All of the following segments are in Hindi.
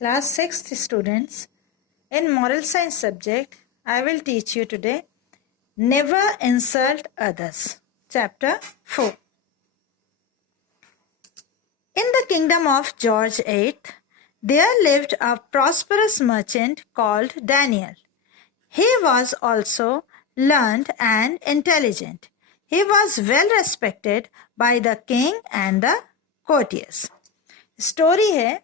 Class 6th students, in moral science subject, I will teach you today Never Insult Others. Chapter 4. In the kingdom of George VIII, there lived a prosperous merchant called Daniel. He was also learned and intelligent. He was well respected by the king and the courtiers. Story है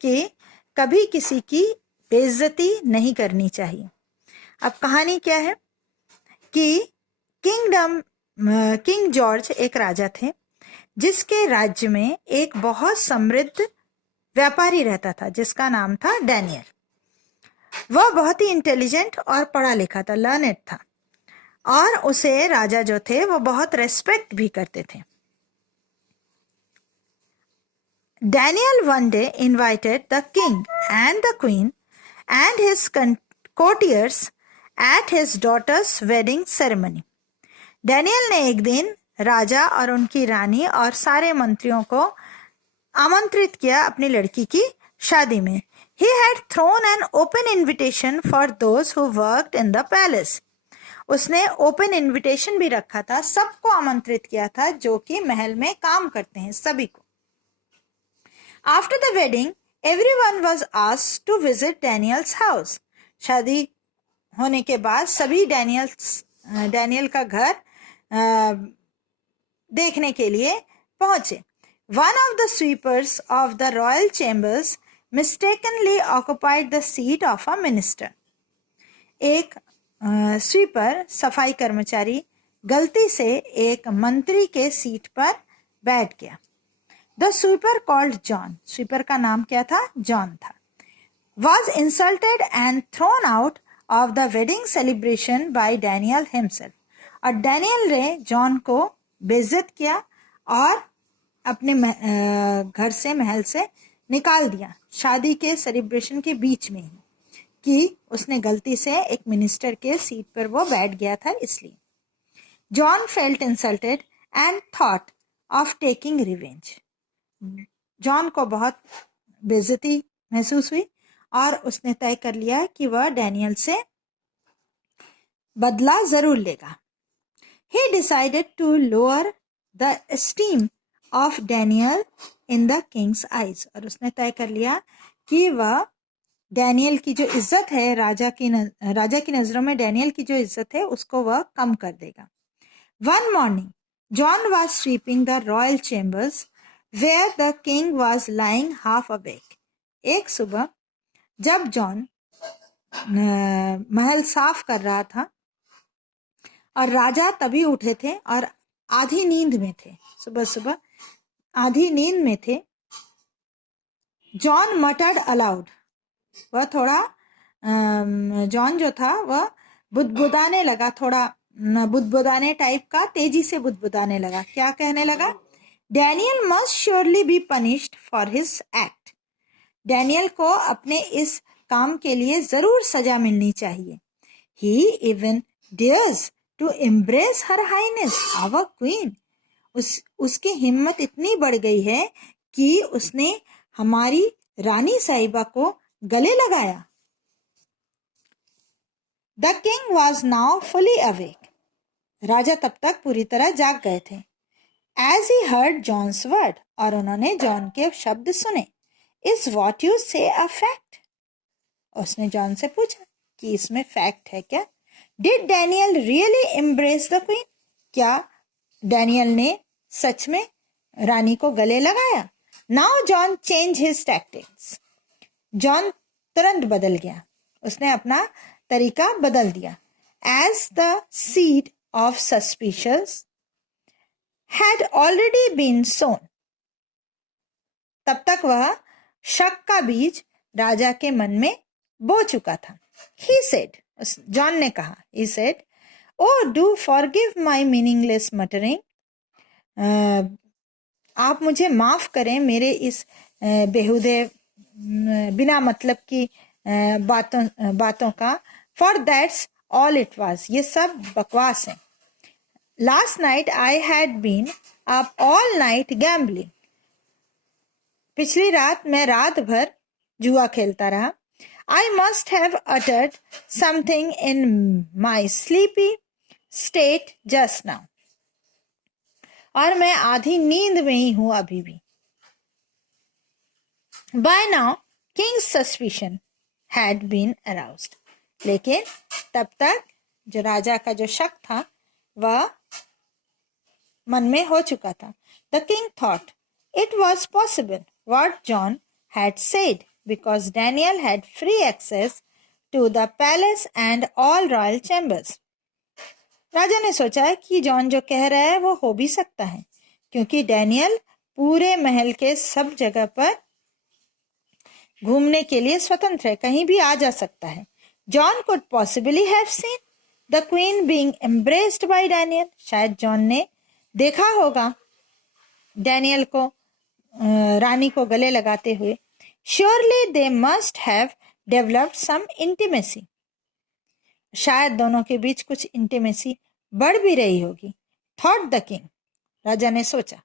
कि कभी किसी की बेइज्जती नहीं करनी चाहिए. अब कहानी क्या है कि किंग जॉर्ज एक राजा थे जिसके राज्य में एक बहुत समृद्ध व्यापारी रहता था जिसका नाम था डैनियल. वह बहुत ही इंटेलिजेंट और पढ़ा लिखा था, लर्नेड था, और उसे राजा जो थे वो बहुत रेस्पेक्ट भी करते थे. Daniel one day invited the king and the queen and his courtiers at his daughter's wedding ceremony. Daniel ने एक दिन राजा और उनकी रानी और सारे मंत्रियों को आमंत्रित किया अपनी लड़की की शादी में. He had thrown an open invitation for those who worked in the palace. उसने ओपन इनविटेशन भी रखा था, सबको आमंत्रित किया था जो कि महल में काम करते हैं, सभी को. After the wedding, everyone was asked to visit Daniel's house. शादी होने के बाद सभी डैनियल का घर देखने के लिए पहुंचे. One of the sweepers of the royal chambers mistakenly occupied the seat of a minister. एक स्वीपर, सफाई कर्मचारी, गलती से एक मंत्री के सीट पर बैठ गया. The sweeper called John, sweeper का नाम क्या था? जॉन था, was insulted and thrown out of the wedding celebration by Daniel himself. और डैनियल ने जॉन को बेइज्जत किया और अपने घर से, महल से निकाल दिया शादी के सेलिब्रेशन के बीच में ही, कि उसने गलती से एक मिनिस्टर के सीट पर वो बैठ गया था इसलिए. John felt insulted and thought of taking revenge. John को बहुत बेइज्जती महसूस हुई और उसने तय कर लिया कि वह डैनियल से बदला जरूर लेगा. He decided to lower the esteem of Daniel in the king's eyes. और उसने तय कर लिया कि वह डैनियल की जो इज्जत है, राजा की नजरों में डैनियल की जो इज्जत है उसको वह कम कर देगा. One morning, John was sweeping the royal chambers where the king was lying half awake. एक सुबह जब जॉन महल साफ कर रहा था और राजा तभी उठे थे और आधी नींद में थे, सुबह सुबह आधी नींद में थे. John मटर्ड allowed. वह थोड़ा जॉन जो था वह बुदबुदाने लगा, थोड़ा बुदबुदाने टाइप का, तेजी से बुदबुदाने लगा. क्या कहने लगा? Daniel must surely be punished for his act. Daniel को अपने इस काम के लिए जरूर सजा मिलनी चाहिए. He even dares to embrace her highness, our queen. उसकी हिम्मत इतनी बढ़ गई है कि उसने हमारी रानी साहिबा को गले लगाया. The king was now fully awake. राजा तब तक पूरी तरह जाग गए थे. As he heard John's word, और उन्होंने जॉन के शब्द सुने. Is what you say a fact? उसने जॉन से पूछा कि इसमें फैक्ट है क्या? Did Daniel really embrace the queen? क्या डैनियल ने सच में रानी को गले लगाया? Now John changed his tactics. John तुरंत बदल गया, उसने अपना तरीका बदल दिया. As the seed of suspicion had already been sown. तब तक वह शक का बीज राजा के मन में बो चुका था. He said, जॉन ने कहा, he said, oh do forgive my meaningless muttering. आप मुझे माफ करें मेरे इस बेहुदे, बिना मतलब की बातों का. For that's all it was. ये सब बकवास है. Last night I had been up all night gambling. पिछली रात मैं रात भर जुआ खेलता रहा. I must have uttered something in my sleepy state just now. और मैं आधी नींद में ही हूं अभी भी. By now, King's suspicion had been aroused. लेकिन तब तक जो राजा का जो शक था वह मन में हो चुका था. The king thought it was possible what John had said because Daniel had free access to the palace and all royal chambers. राजा ने सोचा कि जॉन जो कह रहा है वो हो भी सकता है क्योंकि डैनियल पूरे महल के सब जगह पर घूमने के लिए स्वतंत्र है, कहीं भी आ जा सकता है. John could possibly have seen the queen being embraced bye Daniel. शायद जॉन ने देखा होगा डैनियल को रानी को गले लगाते हुए. Surely they must have developed some intimacy. शायद दोनों के बीच कुछ इंटीमेसी बढ़ भी रही होगी. Thought the king. राजा ने सोचा.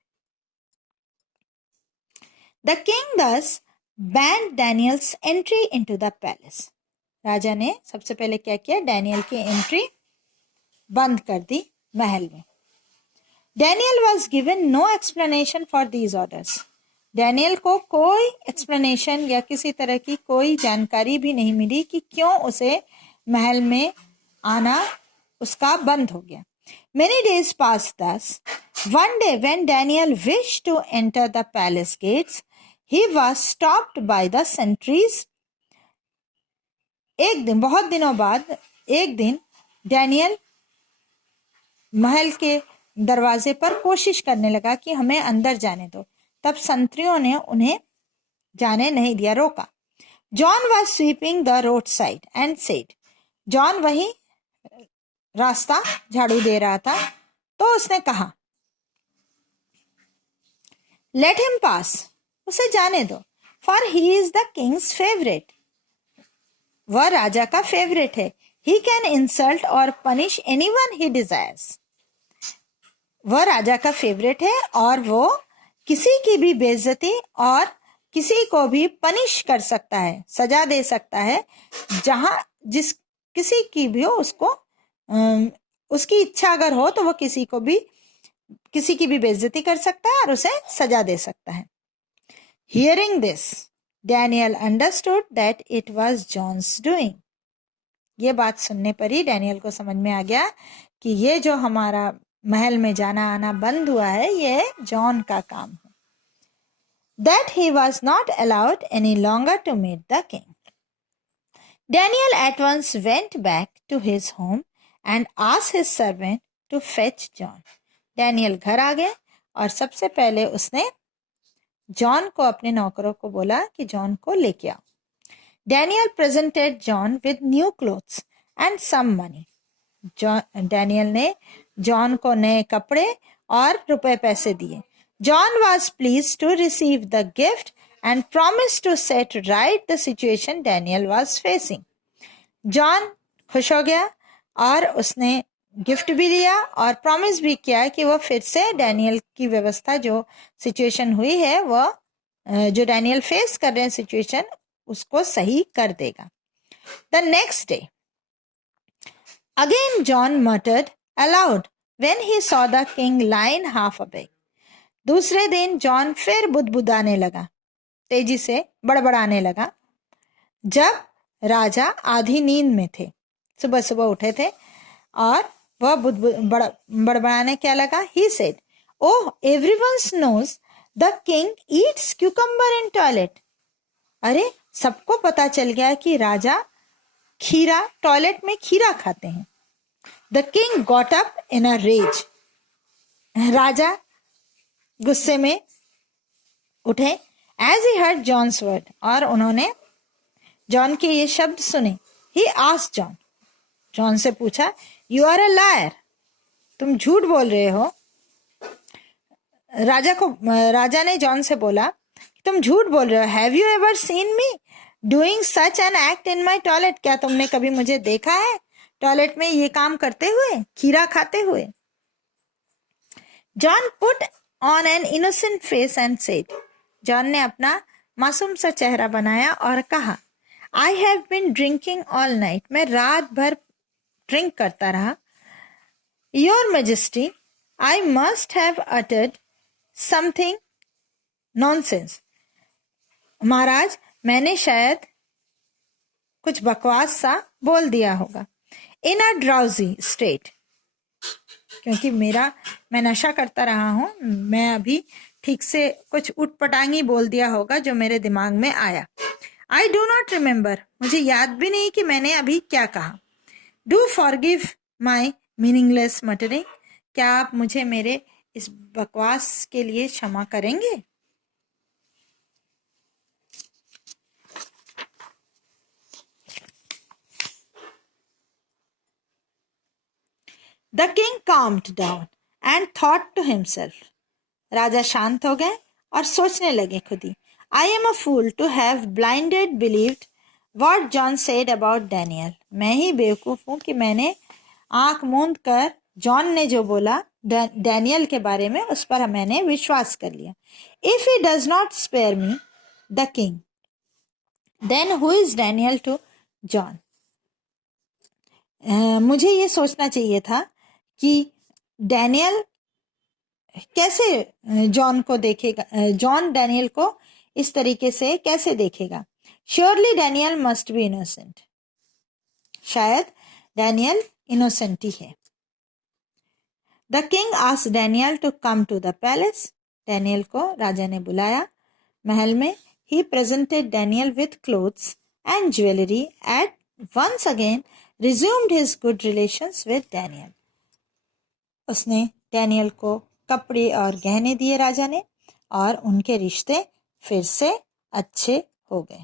The king thus banned Daniel's entry into the palace. राजा ने सबसे पहले क्या किया, डैनियल की एंट्री बंद कर दी महल में. Daniel was given no explanation for these orders. Daniel को कोई एक्सप्लेनेशन या किसी तरह की कोई जानकारी भी नहीं मिली कि क्यों उसे महल में आना उसका बंद हो गया. Many days passed thus. One day when Daniel wished to enter the palace gates, he was stopped by the sentries. एक दिन, बहुत दिनों बाद एक दिन डैनियल महल के दरवाजे पर कोशिश करने लगा कि हमें अंदर जाने दो. तब संतरियों ने उन्हें जाने नहीं दिया, रोका. John was sweeping the road side and said. John वही रास्ता झाड़ू दे रहा था तो उसने कहा, लेट हिम पास. उसे जाने दो. For he is the Kings favourite. वह राजा का फेवरेट है. ही कैन इंसल्ट और पनिश एनीवन ही डिजायर्स. वह राजा का फेवरेट है और वो किसी की भी बेइज्जती और किसी को भी पनिश कर सकता है, सजा दे सकता है. जहां जिस किसी की भी हो उसको उसकी इच्छा अगर हो तो वो किसी की भी बेइज्जती कर सकता है और उसे सजा दे सकता है. Hearing this, Daniel understood that it was John's doing. ये बात सुनने पर ही डैनियल को समझ में आ गया कि ये जो हमारा महल में जाना आना बंद हुआ है ये जॉन का काम है. That he was not allowed any longer to meet the king. Daniel at once went back to his home and asked his servant to fetch John. Daniel घर आ गया और सबसे पहले उसने जॉन को, अपने नौकरों को बोला कि जॉन को लेके आओ. Daniel presented John with new clothes and some money. Daniel ने जॉन को नए कपड़े और रुपए पैसे दिए. John was pleased to receive the gift and promised to set right the situation Daniel was facing. John खुश हो गया और उसने गिफ्ट भी दिया और प्रॉमिस भी किया कि वो फिर से डैनियल की व्यवस्था, जो सिचुएशन हुई है, वो जो डैनियल फेस कर रहे हैं सिचुएशन, उसको सही कर देगा. The next day again John मटर्ड allowed when he saw the king line half awake. दूसरे दिन जॉन फिर बुदबुदाने लगा, तेजी से बड़बड़ाने लगा, जब राजा आधी नींद में थे. सुबह सुबह उठे थे और वह बड़बड़ाने क्या लगा. He said, oh everyone knows the king eats cucumber in toilet. अरे सबको पता चल गया कि राजा खीरा, टॉयलेट में खीरा खाते हैं. The king got up in a rage. राजा गुस्से में उठे. As he heard John's word, और उन्होंने जॉन के ये शब्द सुने. He asked John. जॉन से पूछा, यू आर अ लायर. तुम झूठ बोल रहे हो. राजा ने जॉन से बोला, तुम झूठ बोल रहे हो. Have you ever seen me doing such an act in my toilet. क्या तुमने कभी मुझे देखा है टॉयलेट में ये काम करते हुए, खीरा खाते हुए. John put on an innocent face and said. John ने अपना मासूम सा चेहरा बनाया और कहा, I have been drinking all night, मैं रात भर ड्रिंक करता रहा. Your majesty, I must have uttered something nonsense. महाराज, मैंने शायद कुछ बकवास सा बोल दिया होगा. इन अ ड्राउजी स्टेट, क्योंकि मैं नशा करता रहा हूं, मैं अभी ठीक से कुछ उटपटांगी बोल दिया होगा जो मेरे दिमाग में आया. आई डू नॉट रिमेंबर, मुझे याद भी नहीं कि मैंने अभी क्या कहा. Do forgive my meaningless muttering, क्या आप मुझे मेरे इस बकवास के लिए क्षमा करेंगे. The king calmed down and thought to himself. राजा शांत हो गए और सोचने लगे खुद ही. I am a fool to have blinded believed what John said about Daniel. मैं ही बेवकूफ हूं कि मैंने आंख मूंद कर जॉन ने जो बोला डैनियल के बारे में उस पर मैंने विश्वास कर लिया. If he does not spare me, the king, then who is Daniel to John? मुझे ये सोचना चाहिए था कि डैनियल कैसे जॉन को देखेगा, जॉन डैनियल को इस तरीके से कैसे देखेगा. Surely Daniel must be innocent, शायद डैनियल इनोसेंट ही है. The king asked Daniel to come to the palace. Daniel को राजा ने बुलाया महल में. He presented Daniel with clothes and jewellery at once again resumed his good relations with Daniel. उसने डैनियल को कपड़े और गहने दिए राजा ने और उनके रिश्ते फिर से अच्छे हो गए.